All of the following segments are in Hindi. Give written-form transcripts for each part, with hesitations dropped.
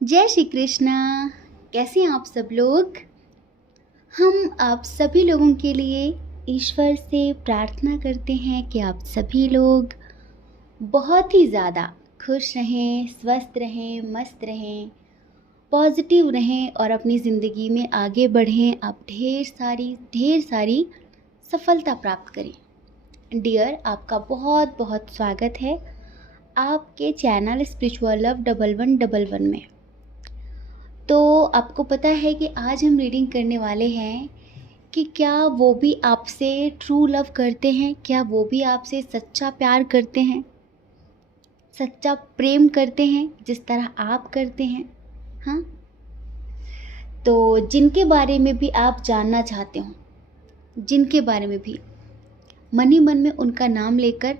जय श्री कृष्णा। कैसे हैं आप सब लोग। हम आप सभी लोगों के लिए ईश्वर से प्रार्थना करते हैं कि आप सभी लोग बहुत ही ज़्यादा खुश रहें, स्वस्थ रहें, मस्त रहें, पॉजिटिव रहें और अपनी ज़िंदगी में आगे बढ़ें। आप ढेर सारी सफलता प्राप्त करें। डियर, आपका बहुत बहुत स्वागत है आपके चैनल स्पिरिचुअल लव 1111 में। तो आपको पता है कि आज हम रीडिंग करने वाले हैं कि क्या वो भी आपसे ट्रू लव करते हैं, क्या वो भी आपसे सच्चा प्यार करते हैं, सच्चा प्रेम करते हैं जिस तरह आप करते हैं। हाँ, तो जिनके बारे में भी आप जानना चाहते हो, जिनके बारे में भी मन ही मन में उनका नाम लेकर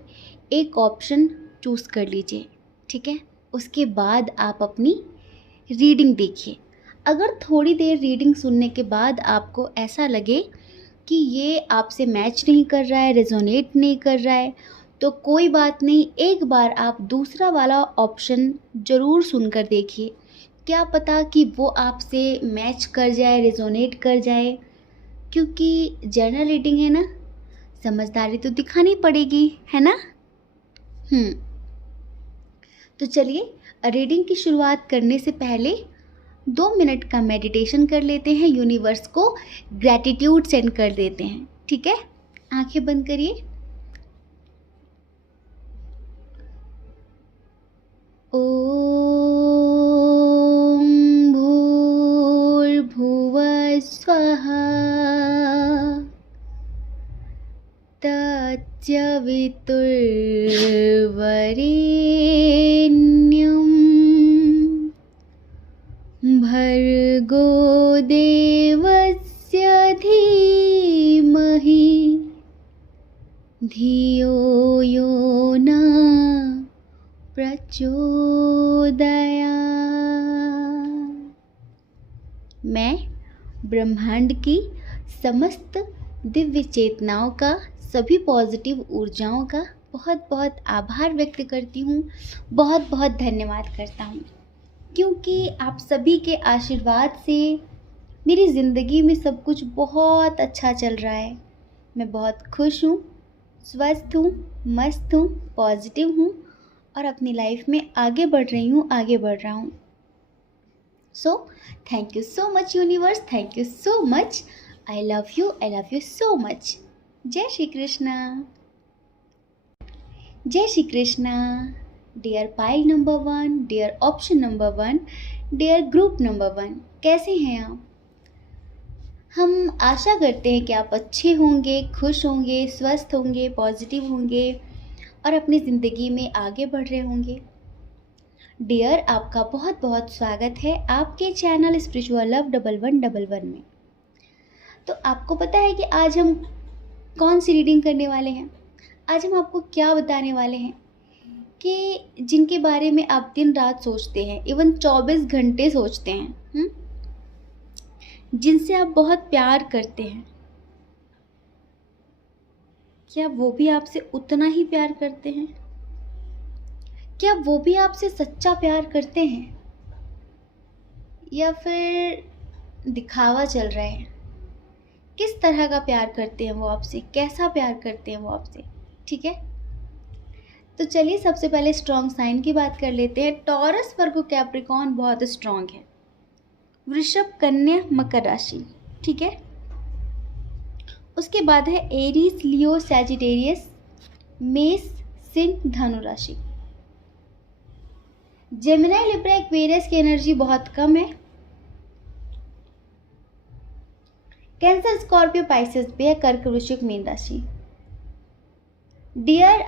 एक ऑप्शन चूज़ कर लीजिए, ठीक है। उसके बाद आप अपनी रीडिंग देखिए। अगर थोड़ी देर रीडिंग सुनने के बाद आपको ऐसा लगे कि ये आपसे मैच नहीं कर रहा है, रेजोनेट नहीं कर रहा है, तो कोई बात नहीं, एक बार आप दूसरा वाला ऑप्शन ज़रूर सुनकर देखिए। क्या पता कि वो आपसे मैच कर जाए, रेजोनेट कर जाए, क्योंकि जर्नल रीडिंग है ना, समझदारी तो दिखानी पड़ेगी, है ना। तो चलिए, रीडिंग की शुरुआत करने से पहले 2 मिनट का मेडिटेशन कर लेते हैं, यूनिवर्स को ग्रैटिट्यूड सेंड कर देते हैं, ठीक है। आंखें बंद करिए। ओम भूर्भुवः स्वः तत्सवितुर्वरेण्यं भर्गो देवस्य धीमहि धियो यो न प्रचोदयात्। मैं ब्रह्मांड की समस्त दिव्य चेतनाओं का, सभी पॉजिटिव ऊर्जाओं का बहुत बहुत आभार व्यक्त करती हूँ, बहुत बहुत धन्यवाद करता हूँ, क्योंकि आप सभी के आशीर्वाद से मेरी ज़िंदगी में सब कुछ बहुत अच्छा चल रहा है। मैं बहुत खुश हूँ, स्वस्थ हूँ, मस्त हूँ, पॉजिटिव हूँ और अपनी लाइफ में आगे बढ़ रही हूँ, आगे बढ़ रहा हूँ। So thank you so much universe, thank you so much. I love you so much. जय श्री कृष्णा। जय Shri Krishna. Dear pile number 1, dear option number 1, dear group number 1, कैसे हैं आप। हम आशा करते हैं कि आप अच्छे होंगे, खुश होंगे, स्वस्थ होंगे, पॉजिटिव होंगे और अपनी ज़िंदगी में आगे बढ़ रहे होंगे। डियर, आपका बहुत बहुत स्वागत है आपके चैनल स्पिरिचुअल लव 1111 में। तो आपको पता है कि आज हम कौन सी रीडिंग करने वाले हैं। आज हम आपको क्या बताने वाले हैं कि जिनके बारे में आप दिन रात सोचते हैं, इवन 24 घंटे सोचते हैं, जिनसे आप बहुत प्यार करते हैं, क्या वो भी आपसे उतना ही प्यार करते हैं? क्या वो भी आपसे सच्चा प्यार करते हैं या फिर दिखावा चल रहा है? किस तरह का प्यार करते हैं वो आपसे, कैसा प्यार करते हैं वो आपसे, ठीक है। तो चलिए, सबसे पहले स्ट्रॉन्ग साइन की बात कर लेते हैं। टॉरस, वर्गो, कैप्रिकॉर्न बहुत स्ट्रॉन्ग है। वृषभ, कन्या, मकर राशि, ठीक है। उसके बाद है एरीज, लियो, सैजिटेरियस, मेष, सिंह, धनु राशि। जेमिनी, लिब्रा, एक्वेरियस की एनर्जी बहुत कम है। कैंसर, स्कॉर्पियो, पाइसेस भी है। कर्क, वृश्चिक, मीन राशि। डियर,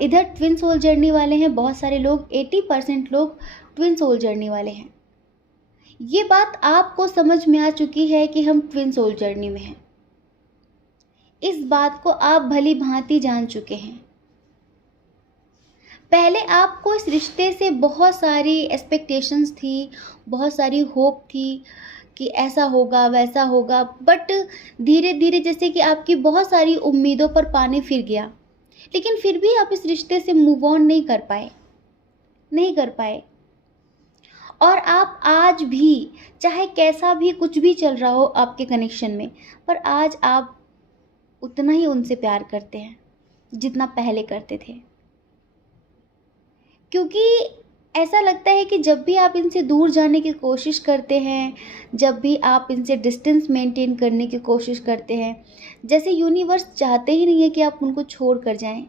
इधर ट्विन सोल जर्नी वाले हैं बहुत सारे लोग, 80% लोग ट्विन सोल जर्नी वाले हैं। ये बात आपको समझ में आ चुकी है कि हम ट्विन सोल जर्नी में हैं। इस बात को आप भली भांति जान चुके हैं। पहले आपको इस रिश्ते से बहुत सारी एक्सपेक्टेशंस थी, बहुत सारी होप थी कि ऐसा होगा, वैसा होगा, बट धीरे धीरे जैसे कि आपकी बहुत सारी उम्मीदों पर पानी फिर गया, लेकिन फिर भी आप इस रिश्ते से मूव ऑन नहीं कर पाए। और आप आज आज भी, चाहे कैसा भी कुछ भी चल रहा हो आपके कनेक्शन में, पर आज आप उतना ही उनसे प्यार करते हैं जितना पहले करते थे। क्योंकि ऐसा लगता है कि जब भी आप इनसे दूर जाने की कोशिश करते हैं, जब भी आप इनसे डिस्टेंस मेंटेन करने की कोशिश करते हैं, जैसे यूनिवर्स चाहते ही नहीं है कि आप उनको छोड़ कर जाएं।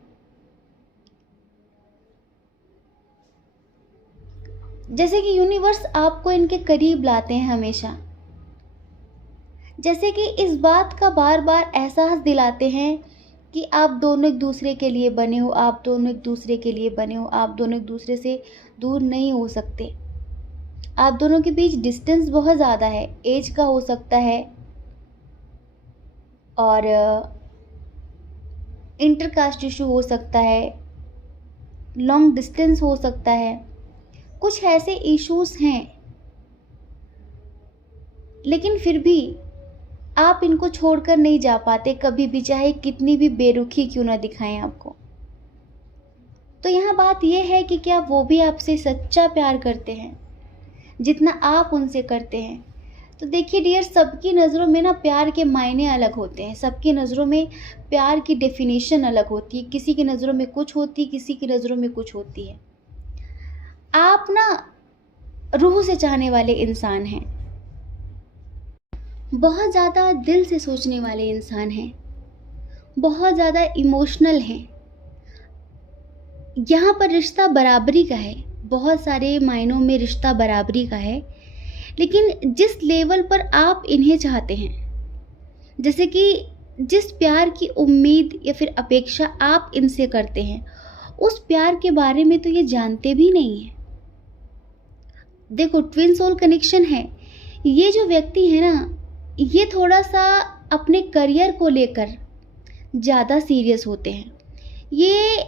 जैसे कि यूनिवर्स आपको इनके करीब लाते हैं हमेशा, जैसे कि इस बात का बार बार एहसास दिलाते हैं कि आप दोनों एक दूसरे के लिए बने हो, आप दोनों एक दूसरे के लिए बने हो, आप दोनों एक दूसरे से दूर नहीं हो सकते। आप दोनों के बीच डिस्टेंस बहुत ज़्यादा है, एज का हो सकता है और इंटरकास्ट इशू हो सकता है, लॉन्ग डिस्टेंस हो सकता है, कुछ ऐसे इश्यूज हैं, लेकिन फिर भी आप इनको छोड़कर नहीं जा पाते कभी भी, चाहे कितनी भी बेरुखी क्यों ना दिखाएं आपको। तो यहाँ बात यह है कि क्या वो भी आपसे सच्चा प्यार करते हैं जितना आप उनसे करते हैं। तो देखिए डियर, सबकी नज़रों में ना प्यार के मायने अलग होते हैं, सबकी नज़रों में प्यार की डेफिनेशन अलग होती है। किसी की नज़रों में कुछ होती है, किसी की नज़रों में कुछ होती है। आप ना रूह से चाहने वाले इंसान हैं, बहुत ज़्यादा दिल से सोचने वाले इंसान हैं, बहुत ज़्यादा इमोशनल हैं। यहाँ पर रिश्ता बराबरी का है, बहुत सारे मायनों में रिश्ता बराबरी का है, लेकिन जिस लेवल पर आप इन्हें चाहते हैं, जैसे कि जिस प्यार की उम्मीद या फिर अपेक्षा आप इनसे करते हैं, उस प्यार के बारे में तो ये जानते भी नहीं हैं। देखो, ट्विन सोल कनेक्शन है, ये जो व्यक्ति है ना, ये थोड़ा सा अपने करियर को लेकर ज़्यादा सीरियस होते हैं। ये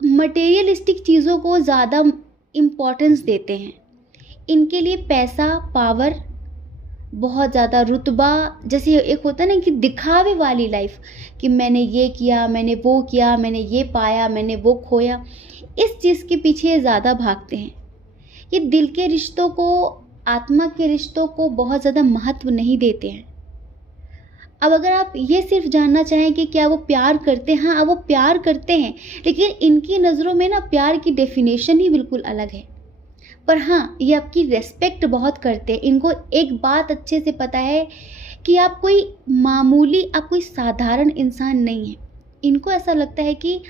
मटेरियलिस्टिक चीज़ों को ज़्यादा इम्पोर्टेंस देते हैं। इनके लिए पैसा, पावर, बहुत ज़्यादा रुतबा, जैसे एक होता है ना कि दिखावे वाली लाइफ, कि मैंने ये किया, मैंने वो किया, मैंने ये पाया, मैंने वो खोया, इस चीज़ के पीछे ये ज़्यादा भागते हैं। ये दिल के रिश्तों को, आत्मा के रिश्तों को बहुत ज़्यादा महत्व नहीं देते हैं। अब अगर आप ये सिर्फ जानना चाहें कि क्या वो प्यार करते हैं, हाँ वो प्यार करते हैं, लेकिन इनकी नज़रों में ना प्यार की डेफिनेशन ही बिल्कुल अलग है। पर हाँ, ये आपकी रेस्पेक्ट बहुत करते हैं। इनको एक बात अच्छे से पता है कि आप कोई मामूली, आप कोई साधारण इंसान नहीं है। इनको ऐसा लगता है कि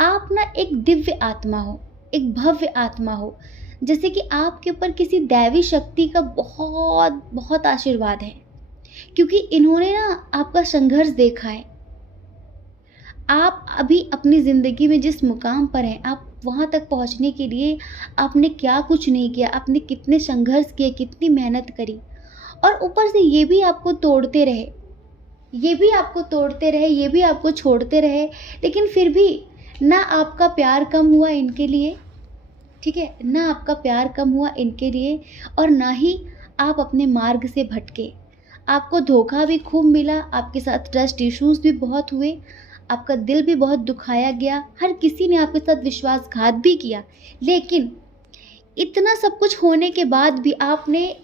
आप ना एक दिव्य आत्मा हो, एक भव्य आत्मा हो, जैसे कि आपके ऊपर किसी दैवी शक्ति का बहुत बहुत आशीर्वाद है, क्योंकि इन्होंने ना आपका संघर्ष देखा है। आप अभी अपनी ज़िंदगी में जिस मुकाम पर हैं, आप वहाँ तक पहुँचने के लिए आपने क्या कुछ नहीं किया, आपने कितने संघर्ष किए, कितनी मेहनत करी, और ऊपर से ये भी आपको तोड़ते रहे, ये भी आपको तोड़ते रहे, ये भी आपको छोड़ते रहे, लेकिन फिर भी ना आपका प्यार कम हुआ इनके लिए, ठीक है, ना आपका प्यार कम हुआ इनके लिए, और ना ही आप अपने मार्ग से भटके। आपको धोखा भी खूब मिला, आपके साथ ट्रस्ट इश्यूज भी बहुत हुए, आपका दिल भी बहुत दुखाया गया, हर किसी ने आपके साथ विश्वासघात भी किया, लेकिन इतना सब कुछ होने के बाद भी आपने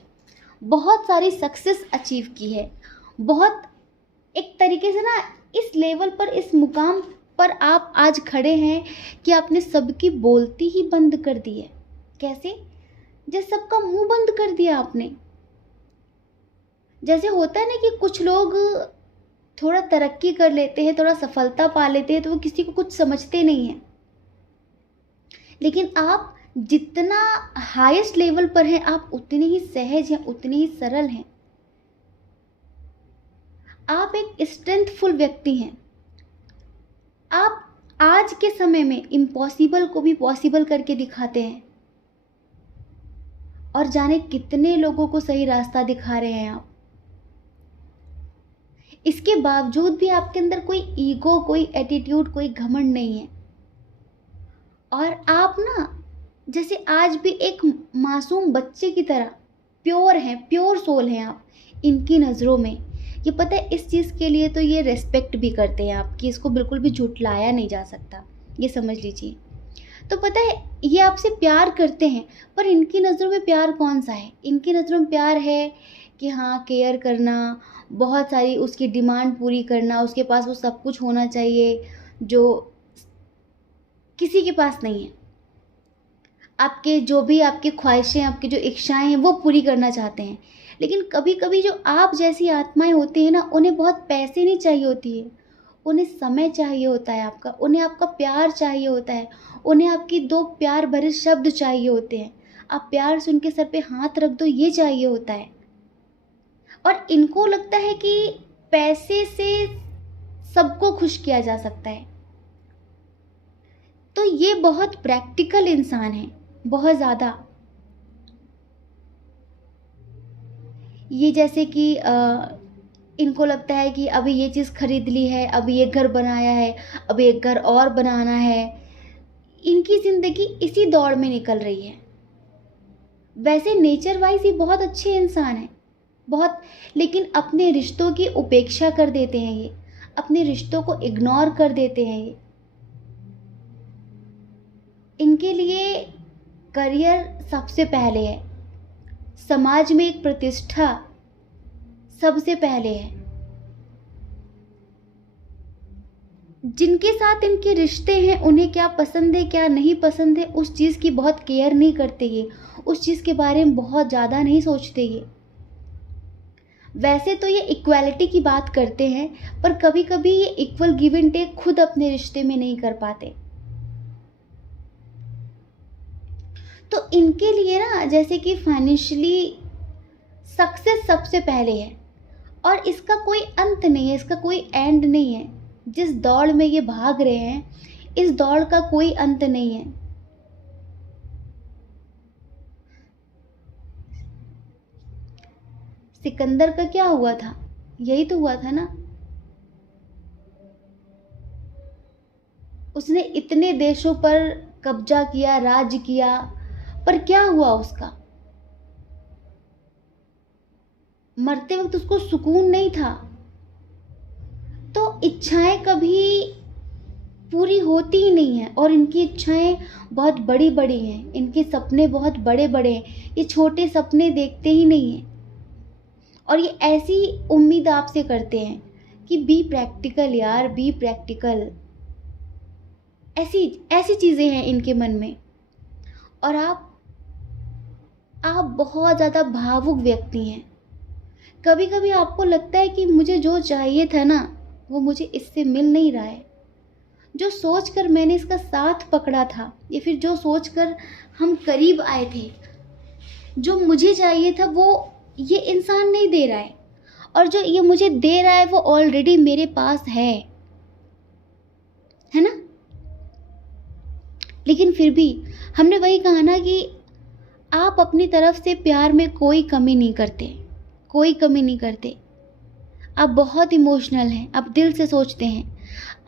बहुत सारी सक्सेस अचीव की है। बहुत एक तरीके से ना इस लेवल पर, इस मुकाम पर आप आज खड़े हैं कि आपने सबकी बोलती ही बंद कर दी है। कैसे? जैसे सबका मुंह बंद कर दिया आपने। जैसे होता है ना कि कुछ लोग थोड़ा तरक्की कर लेते हैं, थोड़ा सफलता पा लेते हैं, तो वो किसी को कुछ समझते नहीं हैं, लेकिन आप जितना हाईएस्ट लेवल पर हैं, आप उतने ही सहज हैं, उतने ही सरल हैं। आप एक स्ट्रेंथफुल व्यक्ति हैं। आप आज के समय में इम्पॉसिबल को भी पॉसिबल करके दिखाते हैं, और जाने कितने लोगों को सही रास्ता दिखा रहे हैं आप। इसके बावजूद भी आपके अंदर कोई ईगो, कोई एटीट्यूड, कोई घमंड नहीं है, और आप ना जैसे आज भी एक मासूम बच्चे की तरह प्योर हैं, प्योर सोल हैं आप इनकी नज़रों में। ये पता है, इस चीज़ के लिए तो ये रेस्पेक्ट भी करते हैं आपकी, इसको बिल्कुल भी झुटलाया नहीं जा सकता, ये समझ लीजिए। तो पता है ये आपसे प्यार करते हैं, पर इनकी नज़रों में प्यार कौन सा है? इनकी नज़रों में प्यार है कि हाँ केयर करना, बहुत सारी उसकी डिमांड पूरी करना, उसके पास वो सब कुछ होना चाहिए जो किसी के पास नहीं है। आपके जो भी आपकी ख्वाहिशें, आपकी जो इच्छाएं हैं वो पूरी करना चाहते हैं। लेकिन कभी कभी जो आप जैसी आत्माएं होती हैं ना, उन्हें बहुत पैसे नहीं चाहिए होती है, उन्हें समय चाहिए होता है आपका, उन्हें आपका प्यार चाहिए होता है, उन्हें आपकी दो प्यार भरे शब्द चाहिए होते हैं। आप प्यार से उनके सर पे हाथ रख दो, ये चाहिए होता है। और इनको लगता है कि पैसे से सबको खुश किया जा सकता है। तो ये बहुत प्रैक्टिकल इंसान है, बहुत ज़्यादा। ये जैसे कि इनको लगता है कि अभी ये चीज़ खरीद ली है, अभी ये घर बनाया है, अभी एक घर और बनाना है। इनकी ज़िंदगी इसी दौड़ में निकल रही है। वैसे नेचर वाइज ये बहुत अच्छे इंसान हैं, बहुत, लेकिन अपने रिश्तों की उपेक्षा कर देते हैं ये, अपने रिश्तों को इग्नोर कर देते हैं ये। इनके लिए करियर सबसे पहले है, समाज में एक प्रतिष्ठा सबसे पहले है। जिनके साथ इनके रिश्ते हैं उन्हें क्या पसंद है क्या नहीं पसंद है उस चीज़ की बहुत केयर नहीं करते ये, उस चीज़ के बारे में बहुत ज़्यादा नहीं सोचते ये। वैसे तो ये इक्वालिटी की बात करते हैं, पर कभी कभी ये इक्वल गिव एंड टेक खुद अपने रिश्ते में नहीं कर पाते। तो इनके लिए ना जैसे कि फाइनेंशियली सक्सेस सबसे पहले है, और इसका कोई अंत नहीं है, इसका कोई एंड नहीं है। जिस दौड़ में ये भाग रहे हैं इस दौड़ का कोई अंत नहीं है। सिकंदर का क्या हुआ था? यही तो हुआ था ना, उसने इतने देशों पर कब्जा किया, राज किया, पर क्या हुआ उसका? मरते वक्त उसको सुकून नहीं था। तो इच्छाएं कभी पूरी होती ही नहीं है, और इनकी इच्छाएं बहुत बड़ी बड़ी हैं, इनके सपने बहुत बड़े बड़े हैं, ये छोटे सपने देखते ही नहीं हैं। और ये ऐसी उम्मीद आपसे करते हैं कि बी प्रैक्टिकल यार, बी प्रैक्टिकल, ऐसी ऐसी चीज़ें हैं इनके मन में। और आप बहुत ज़्यादा भावुक व्यक्ति हैं। कभी कभी आपको लगता है कि मुझे जो चाहिए था ना वो मुझे इससे मिल नहीं रहा है। जो सोचकर मैंने इसका साथ पकड़ा था, या फिर जो सोचकर हम करीब आए थे, जो मुझे चाहिए था वो ये इंसान नहीं दे रहा है, और जो ये मुझे दे रहा है वो ऑलरेडी मेरे पास है ना। लेकिन फिर भी हमने वही कहा ना कि आप अपनी तरफ से प्यार में कोई कमी नहीं करते, कोई कमी नहीं करते। आप बहुत इमोशनल हैं, आप दिल से सोचते हैं।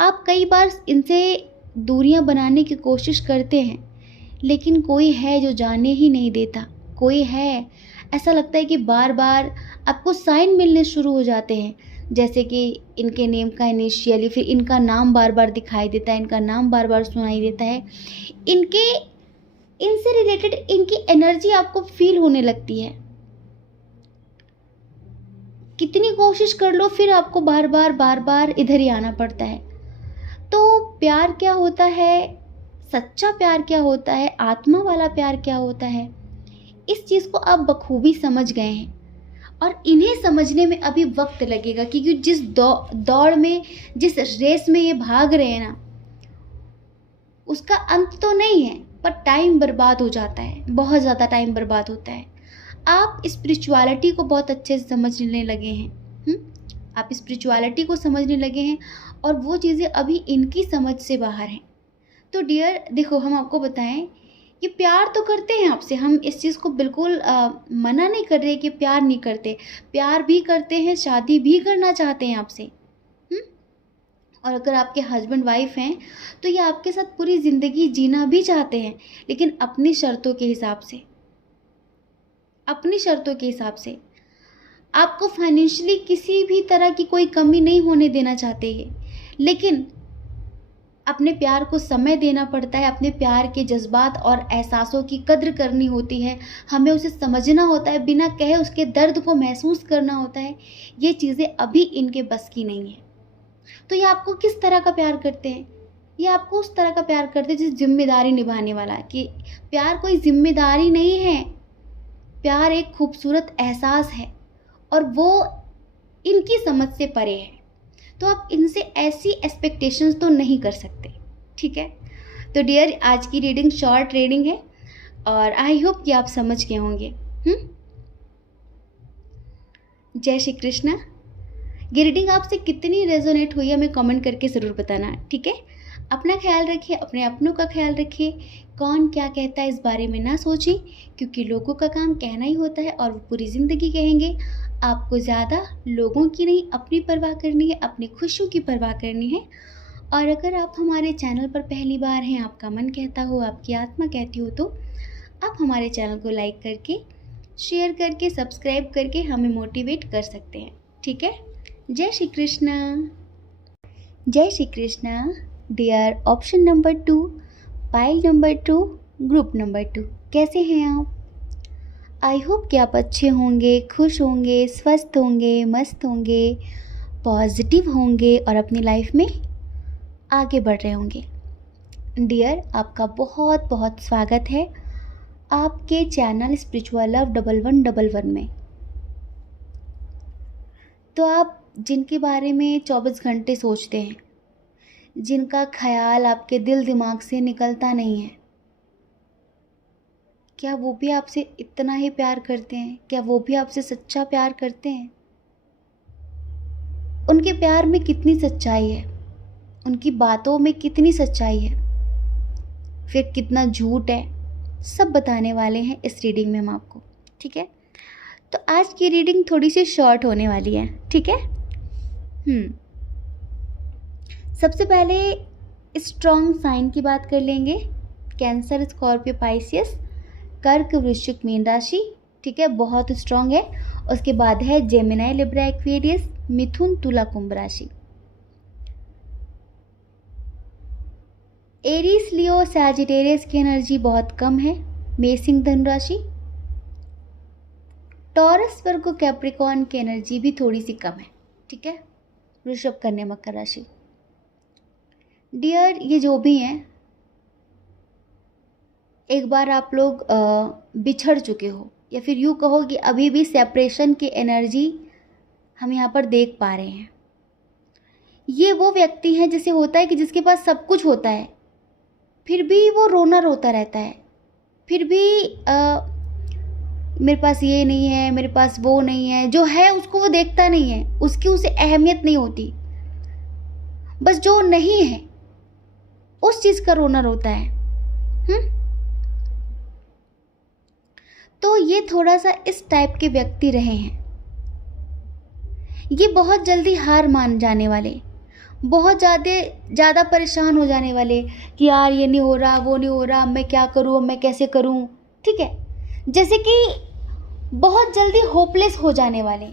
आप कई बार इनसे दूरियां बनाने की कोशिश करते हैं, लेकिन कोई है जो जाने ही नहीं देता। कोई है, ऐसा लगता है कि बार बार आपको साइन मिलने शुरू हो जाते हैं, जैसे कि इनके नेम का इनिशियली, फिर इनका नाम बार बार दिखाई देता है, इनका नाम बार बार सुनाई देता है, इनसे रिलेटेड इनकी एनर्जी आपको फील होने लगती है। कितनी कोशिश कर लो फिर आपको बार बार इधर ही आना पड़ता है। तो प्यार क्या होता है, सच्चा प्यार क्या होता है, आत्मा वाला प्यार क्या होता है, इस चीज़ को आप बखूबी समझ गए हैं। और इन्हें समझने में अभी वक्त लगेगा, क्योंकि जिस दौड़ में, जिस रेस में ये भाग रहे हैं ना, उसका अंत तो नहीं है, पर टाइम बर्बाद हो जाता है, बहुत ज़्यादा टाइम बर्बाद होता है। आप स्पिरिचुअलिटी को बहुत अच्छे से समझने लगे हैं, आप स्पिरिचुअलिटी को समझने लगे हैं, और वो चीज़ें अभी इनकी समझ से बाहर हैं। तो डियर देखो, हम आपको बताएं कि प्यार तो करते हैं आपसे, हम इस चीज़ को बिल्कुल मना नहीं कर रहे कि प्यार नहीं करते, प्यार भी करते हैं, शादी भी करना चाहते हैं आपसे। और अगर आपके हस्बैंड वाइफ हैं तो ये आपके साथ पूरी ज़िंदगी जीना भी चाहते हैं, लेकिन अपनी शर्तों के हिसाब से, अपनी शर्तों के हिसाब से। आपको फाइनेंशियली किसी भी तरह की कोई कमी नहीं होने देना चाहते ये, लेकिन अपने प्यार को समय देना पड़ता है, अपने प्यार के जज्बात और एहसासों की कद्र करनी होती है, हमें उसे समझना होता है, बिना कहे उसके दर्द को महसूस करना होता है। ये चीज़ें अभी इनके बस की नहीं है। तो ये आपको किस तरह का प्यार करते हैं? ये आपको उस तरह का प्यार करते हैं जिस जिम्मेदारी निभाने वाला है। कि प्यार कोई जिम्मेदारी नहीं है, प्यार एक खूबसूरत एहसास है और वो इनकी समझ से परे है। तो आप इनसे ऐसी एक्सपेक्टेशंस तो नहीं कर सकते, ठीक है। तो डियर, आज की रीडिंग शॉर्ट रीडिंग है और आई होप कि आप समझ गए होंगे। जय श्री कृष्णा। ये रीडिंग आपसे कितनी रेजोनेट हुई है हमें कमेंट करके ज़रूर बताना, ठीक है। अपना ख्याल रखिए, अपने अपनों का ख्याल रखिए। कौन क्या कहता है इस बारे में ना सोचिए, क्योंकि लोगों का काम कहना ही होता है और वो पूरी ज़िंदगी कहेंगे। आपको ज़्यादा लोगों की नहीं, अपनी परवाह करनी है, अपनी खुशियों की परवाह करनी है। और अगर आप हमारे चैनल पर पहली बार हैं, आपका मन कहता हो, आपकी आत्मा कहती हो, तो आप हमारे चैनल को लाइक करके, शेयर करके, सब्सक्राइब करके हमें मोटिवेट कर सकते हैं, ठीक है। जय श्री कृष्णा। जय Shri Krishna. Dear option number 2, pile number 2, group number 2, कैसे हैं आप? आई होप कि आप अच्छे होंगे, खुश होंगे, स्वस्थ होंगे, मस्त होंगे, पॉजिटिव होंगे और अपनी लाइफ में आगे बढ़ रहे होंगे। डियर, आपका बहुत बहुत स्वागत है आपके चैनल स्पिरिचुअल लव 1111 में। तो आप जिनके बारे में 24 घंटे सोचते हैं, जिनका ख्याल आपके दिल दिमाग से निकलता नहीं है, क्या वो भी आपसे इतना ही प्यार करते हैं? क्या वो भी आपसे सच्चा प्यार करते हैं? उनके प्यार में कितनी सच्चाई है, उनकी बातों में कितनी सच्चाई है, फिर कितना झूठ है, सब बताने वाले हैं इस रीडिंग में हम आपको, ठीक है। तो आज की रीडिंग थोड़ी सी शॉर्ट होने वाली है, ठीक है। सबसे पहले स्ट्रॉन्ग साइन की बात कर लेंगे। कैंसर, स्कॉर्पियो, पाइसियस, कर्क, वृश्चिक, मीन राशि, ठीक है, बहुत स्ट्रॉन्ग है। उसके बाद है जेमिनाई, लिब्रा, एक्वेरियस, मिथुन, तुला, कुंभ राशि। एरीज, लियो, सैजिटेरियस की एनर्जी बहुत कम है। मेषिंग, धनु राशि। टॉरस, वर्गो, कैप्रिकॉर्न की एनर्जी भी थोड़ी सी कम है, ठीक है। वृषभ, कन्या, मकर राशि। डियर, ये जो भी हैं, एक बार आप लोग बिछड़ चुके हो, या फिर यूँ कहो कि अभी भी सेपरेशन की एनर्जी हम यहाँ पर देख पा रहे हैं। ये वो व्यक्ति हैं जैसे होता है कि जिसके पास सब कुछ होता है, फिर भी वो रोना रोता रहता है, फिर भी मेरे पास ये नहीं है, मेरे पास वो नहीं है, जो है उसको वो देखता नहीं है, उसकी उसे अहमियत नहीं होती, बस जो नहीं है उस चीज़ का रोना रोता है। तो ये थोड़ा सा इस टाइप के व्यक्ति रहे हैं। ये बहुत जल्दी हार मान जाने वाले, बहुत ज़्यादा परेशान हो जाने वाले कि यार ये नहीं हो रहा, वो नहीं हो रहा, मैं क्या करूँ, अब मैं कैसे करूँ, ठीक है। जैसे कि बहुत जल्दी होपलेस हो जाने वाले,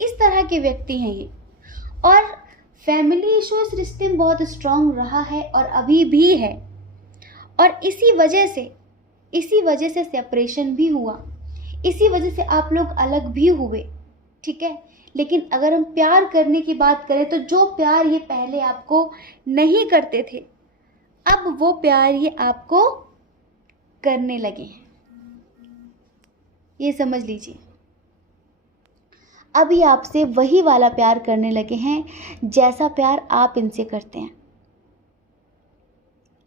इस तरह के व्यक्ति हैं ये। और फैमिली इशू इस रिश्ते में बहुत स्ट्रांग रहा है और अभी भी है, और इसी वजह से सेपरेशन भी हुआ, इसी वजह से आप लोग अलग भी हुए, ठीक है। लेकिन अगर हम प्यार करने की बात करें तो जो प्यार ये पहले आपको नहीं करते थे, अब वो प्यार ये आपको करने लगे हैं, ये समझ लीजिए। अभी आपसे वही वाला प्यार करने लगे हैं जैसा प्यार आप इनसे करते हैं।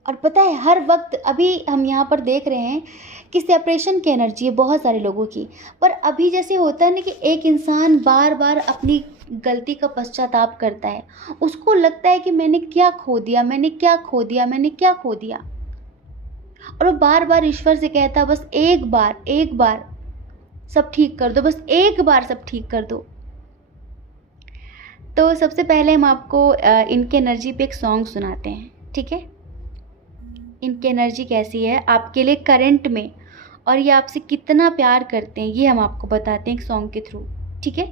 और पता है, हर वक्त अभी हम यहाँ पर देख रहे हैं कि सेपरेशन की एनर्जी है बहुत सारे लोगों की, पर अभी जैसे होता है ना कि एक इंसान बार बार अपनी गलती का पश्चाताप करता है, उसको लगता है कि मैंने क्या खो दिया, मैंने क्या खो दिया, मैंने क्या खो दिया, और वो बार बार ईश्वर से कहता है बस एक बार सब ठीक कर दो, बस एक बार सब ठीक कर दो। तो सबसे पहले हम आपको इनके एनर्जी पे एक सॉन्ग सुनाते हैं, ठीक है। इनकी एनर्जी कैसी है आपके लिए करंट में, और ये आपसे कितना प्यार करते हैं, ये हम आपको बताते हैं एक सॉन्ग के थ्रू, ठीक है।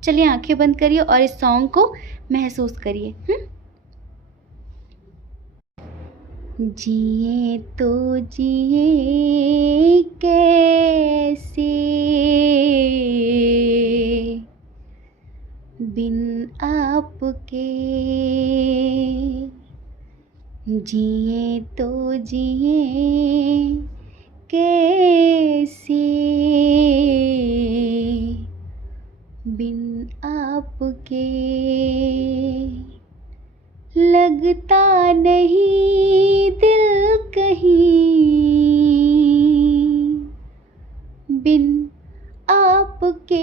चलिए आंखें बंद करिए और इस सॉन्ग को महसूस करिए। जिए तो जिए कैसे बिन आपके, जिए तो जिए कैसे बिन आपके, लगता नहीं दिल कहीं बिन आपके,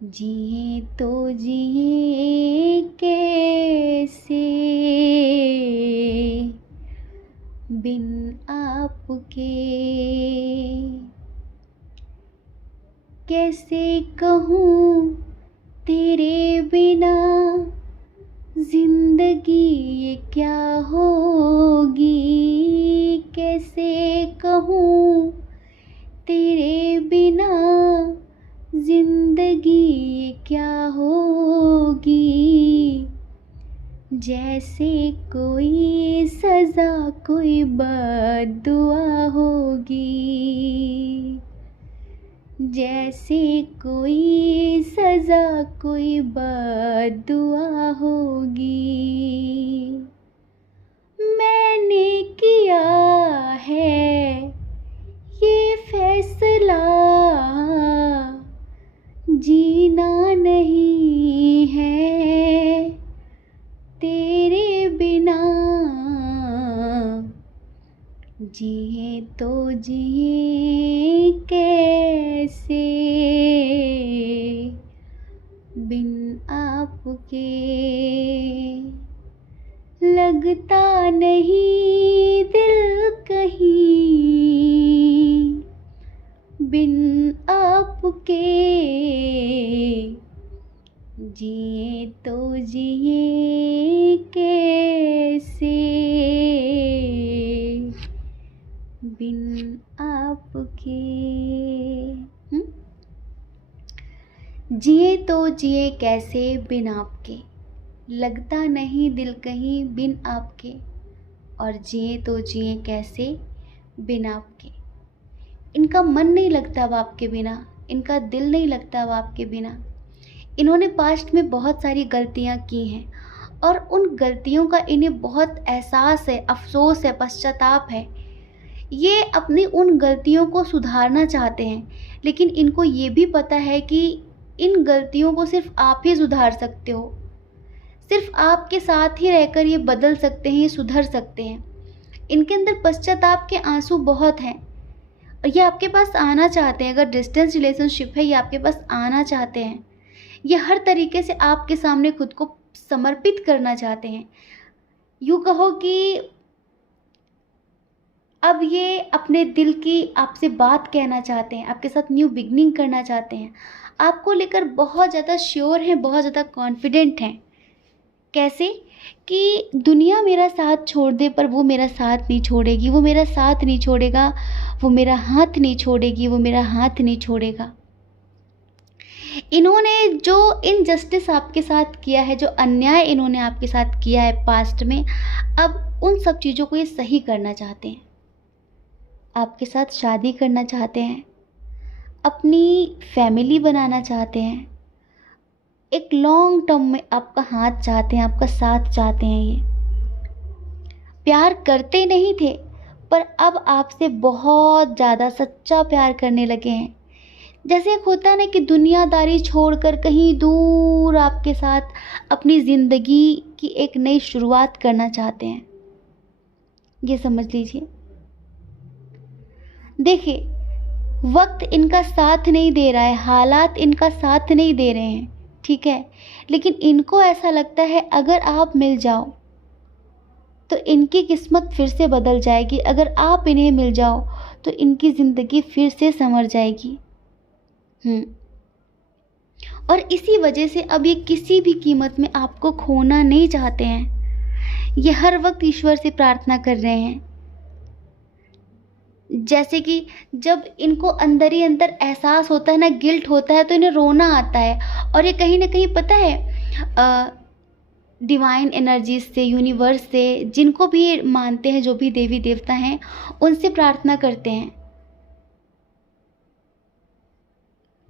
जिए तो जिए कैसे बिन आपके। कैसे कहूँ तेरे बिना जिंदगी ये क्या होगी, कैसे कहूँ तेरे बिना जिंदगी ये क्या होगी, जैसे कोई सज़ा कोई बद्दुआ होगी, जैसे कोई सज़ा कोई बद्दुआ होगी। मैंने किया है ये फैसला, जीना नहीं है तेरे बिना, जिए तो जिए कैसे बिन आपके, लगता नहीं दिल कहीं बिन आपके, जिए तो जिए कैसे बिन आपके। जिए तो जिए कैसे बिन आपके, लगता नहीं दिल कहीं बिन आपके, और जिए तो जिए कैसे बिन आपके। इनका मन नहीं लगता अब आपके बिना, इनका दिल नहीं लगता अब आपके बिना। इन्होंने पास्ट में बहुत सारी गलतियां की हैं और उन गलतियों का इन्हें बहुत एहसास है, अफसोस है, पश्चाताप है। ये अपनी उन गलतियों को सुधारना चाहते हैं, लेकिन इनको ये भी पता है कि इन गलतियों को सिर्फ आप ही सुधार सकते हो, सिर्फ आपके साथ ही रहकर ये बदल सकते हैं, ये सुधर सकते हैं। इनके अंदर पश्चाताप के आंसू बहुत हैं और ये आपके पास आना चाहते हैं। अगर डिस्टेंस रिलेशनशिप है, ये आपके पास आना चाहते हैं। ये हर तरीके से आपके सामने खुद को समर्पित करना चाहते हैं। यूँ कहो कि अब ये अपने दिल की आपसे बात कहना चाहते हैं, आपके साथ न्यू बिगनिंग करना चाहते हैं, आपको लेकर बहुत ज़्यादा श्योर हैं, बहुत ज़्यादा कॉन्फिडेंट हैं। कैसे कि दुनिया मेरा साथ छोड़ दे पर वो मेरा साथ नहीं छोड़ेगी, वो मेरा साथ नहीं छोड़ेगा, वो मेरा हाथ नहीं छोड़ेगी, वो मेरा हाथ नहीं छोड़ेगा। इन्होंने जो इनजस्टिस आपके साथ किया है, जो अन्याय इन्होंने आपके साथ किया है पास्ट में, अब उन सब चीज़ों को ये सही करना चाहते हैं। आपके साथ शादी करना चाहते हैं, अपनी फैमिली बनाना चाहते हैं, एक लॉन्ग टर्म में आपका हाथ चाहते हैं, आपका साथ चाहते हैं। ये प्यार करते नहीं थे पर अब आपसे बहुत ज़्यादा सच्चा प्यार करने लगे हैं। जैसे एक होता है ना कि दुनियादारी छोड़कर कहीं दूर आपके साथ अपनी ज़िंदगी की एक नई शुरुआत करना चाहते हैं। ये समझ लीजिए। देखिए, वक्त इनका साथ नहीं दे रहा है, हालात इनका साथ नहीं दे रहे हैं, ठीक है, लेकिन इनको ऐसा लगता है अगर आप मिल जाओ तो इनकी किस्मत फिर से बदल जाएगी, अगर आप इन्हें मिल जाओ तो इनकी ज़िंदगी फिर से संवर जाएगी। और इसी वजह से अब ये किसी भी कीमत में आपको खोना नहीं चाहते हैं। ये हर वक्त ईश्वर से प्रार्थना कर रहे हैं। जैसे कि जब इनको अंदर ही अंदर एहसास होता है ना, गिल्ट होता है, तो इन्हें रोना आता है। और ये कहीं ना कहीं पता है डिवाइन एनर्जी से, यूनिवर्स से, जिनको भी मानते हैं, जो भी देवी देवता हैं, उनसे प्रार्थना करते हैं।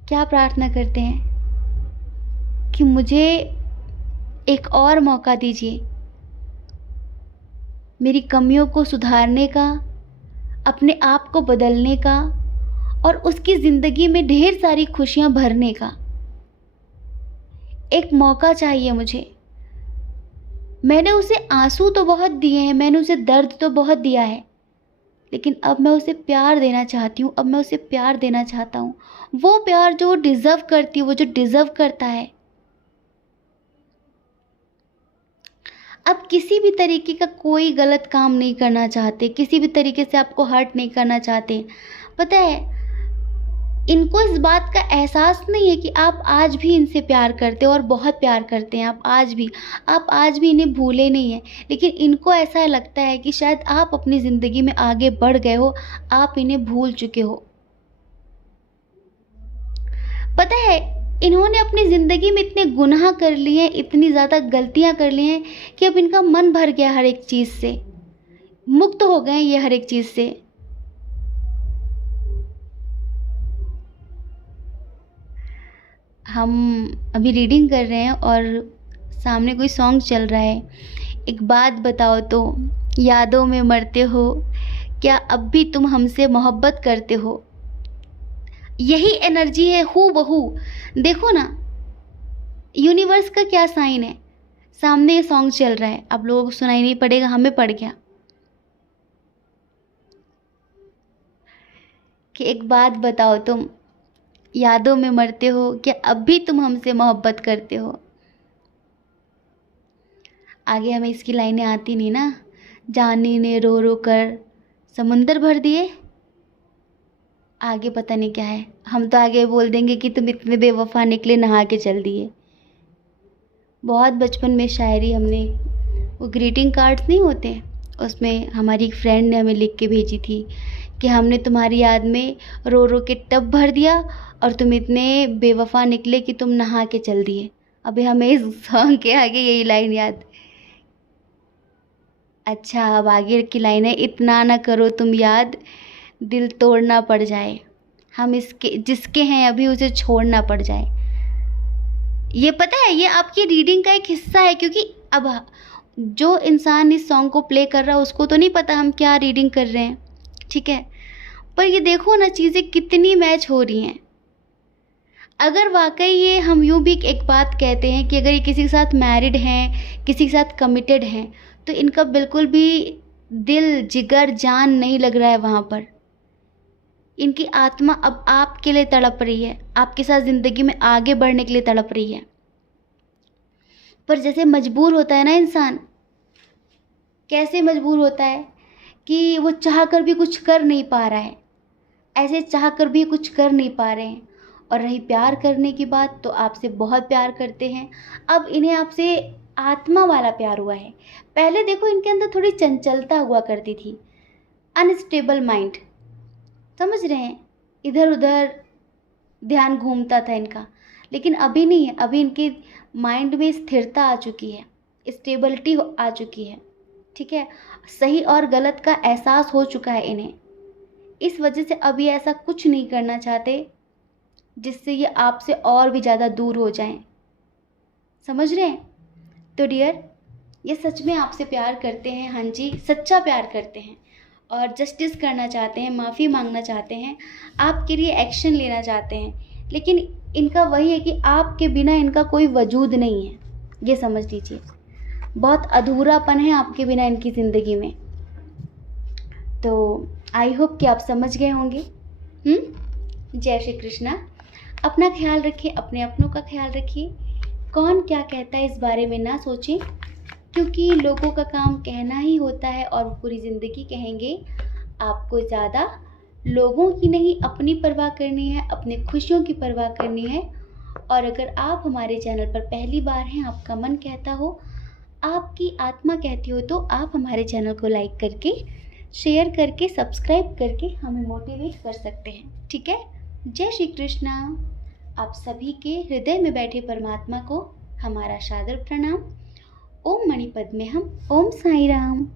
क्या प्रार्थना करते हैं कि मुझे एक और मौका दीजिए मेरी कमियों को सुधारने का, अपने आप को बदलने का और उसकी ज़िंदगी में ढेर सारी खुशियाँ भरने का। एक मौका चाहिए मुझे। मैंने उसे आंसू तो बहुत दिए हैं, मैंने उसे दर्द तो बहुत दिया है, लेकिन अब मैं उसे प्यार देना चाहती हूँ। अब मैं उसे प्यार देना चाहता हूँ, वो प्यार जो वो डिज़र्व करती है, वो जो डिज़र्व करता है। अब किसी भी तरीके का कोई गलत काम नहीं करना चाहते, किसी भी तरीके से आपको हर्ट नहीं करना चाहते। पता है, इनको इस बात का एहसास नहीं है कि आप आज भी इनसे प्यार करते हो और बहुत प्यार करते हैं। आप आज भी इन्हें भूले नहीं हैं, लेकिन इनको ऐसा लगता है कि शायद आप अपनी ज़िंदगी में आगे बढ़ गए हो, आप इन्हें भूल चुके हो। पता है, इन्होंने अपनी ज़िंदगी में इतने गुनाह कर लिए हैं, इतनी ज़्यादा गलतियां कर ली हैं कि अब इनका मन भर गया हर एक चीज़ से, मुक्त हो गए ये हर एक चीज़ से। हम अभी रीडिंग कर रहे हैं और सामने कोई सॉन्ग चल रहा है। एक बात बताओ तो, यादों में मरते हो, क्या अब भी तुम हमसे मोहब्बत करते हो। यही एनर्जी है हूबहू। देखो ना, यूनिवर्स का क्या साइन है। सामने ये सॉन्ग चल रहा है, आप लोगों को सुनाई नहीं पड़ेगा, हमें पड़ गया कि एक बात बताओ तुम, यादों में मरते हो, क्या अब भी तुम हमसे मोहब्बत करते हो। आगे हमें इसकी लाइनें आती नहीं ना। जानी ने रो रो कर समुंदर भर दिए। आगे पता नहीं क्या है, हम तो आगे बोल देंगे कि तुम इतने बेवफा निकले, नहा के चल दिए। बहुत बचपन में शायरी हमने, वो ग्रीटिंग कार्ड्स नहीं होते, उसमें हमारी एक फ्रेंड ने हमें लिख के भेजी थी कि हमने तुम्हारी याद में रो रो के टब भर दिया और तुम इतने बेवफा निकले कि तुम नहा के चल दिए। अभी हमें इस सॉन्ग के आगे यही लाइन याद। अच्छा, अब आगे की लाइन है, इतना ना करो तुम याद, दिल तोड़ना पड़ जाए, हम इसके जिसके हैं अभी उसे छोड़ना पड़ जाए। ये पता है, ये आपकी रीडिंग का एक हिस्सा है, क्योंकि अब जो इंसान इस सॉन्ग को प्ले कर रहा है उसको तो नहीं पता हम क्या रीडिंग कर रहे हैं, ठीक है। पर ये देखो ना, चीज़ें कितनी मैच हो रही हैं। अगर वाकई ये, हम यूँ भी एक बात कहते हैं कि अगर ये किसी के साथ मैरिड हैं, किसी के साथ कमिटेड हैं, तो इनका बिल्कुल भी दिल, जिगर, जान नहीं लग रहा है वहाँ पर। इनकी आत्मा अब आपके लिए तड़प रही है, आपके साथ ज़िंदगी में आगे बढ़ने के लिए तड़प रही है। पर जैसे मजबूर होता है ना इंसान, कैसे मजबूर होता है कि वो चाह कर भी कुछ कर नहीं पा रहा है, ऐसे चाह कर भी कुछ कर नहीं पा रहे हैं। और रही प्यार करने की बात, तो आपसे बहुत प्यार करते हैं। अब इन्हें आपसे आत्मा वाला प्यार हुआ है। पहले देखो, इनके अंदर थोड़ी चंचलता हुआ करती थी, अनस्टेबल माइंड, समझ रहे हैं, इधर उधर ध्यान घूमता था इनका। लेकिन अभी नहीं है, अभी इनके माइंड में स्थिरता आ चुकी है, स्टेबिलिटी आ चुकी है, ठीक है। सही और गलत का एहसास हो चुका है इन्हें। इस वजह से अभी ऐसा कुछ नहीं करना चाहते जिससे ये आपसे और भी ज़्यादा दूर हो जाएं। समझ रहे हैं। तो डियर, ये सच में आपसे प्यार करते हैं, हाँ जी, सच्चा प्यार करते हैं और जस्टिस करना चाहते हैं, माफ़ी मांगना चाहते हैं, आपके लिए एक्शन लेना चाहते हैं। लेकिन इनका वही है कि आपके बिना इनका कोई वजूद नहीं है, ये समझ लीजिए। बहुत अधूरापन है आपके बिना इनकी ज़िंदगी में। तो आई होप कि आप समझ गए होंगे। जय श्री कृष्णा। अपना ख्याल रखिए, अपने अपनों का ख्याल रखिए। कौन क्या कहता है इस बारे में ना सोचें, क्योंकि लोगों का काम कहना ही होता है और पूरी ज़िंदगी कहेंगे। आपको ज़्यादा लोगों की नहीं, अपनी परवाह करनी है, अपनी खुशियों की परवाह करनी है। और अगर आप हमारे चैनल पर पहली बार हैं, आपका मन कहता हो, आपकी आत्मा कहती हो, तो आप हमारे चैनल को लाइक करके, शेयर करके, सब्सक्राइब करके हमें मोटिवेट कर सकते हैं, ठीक है। जय श्री कृष्णा। आप सभी के हृदय में बैठे परमात्मा को हमारा सादर प्रणाम। ओम मणि पद्मे हम। ओम साई राम।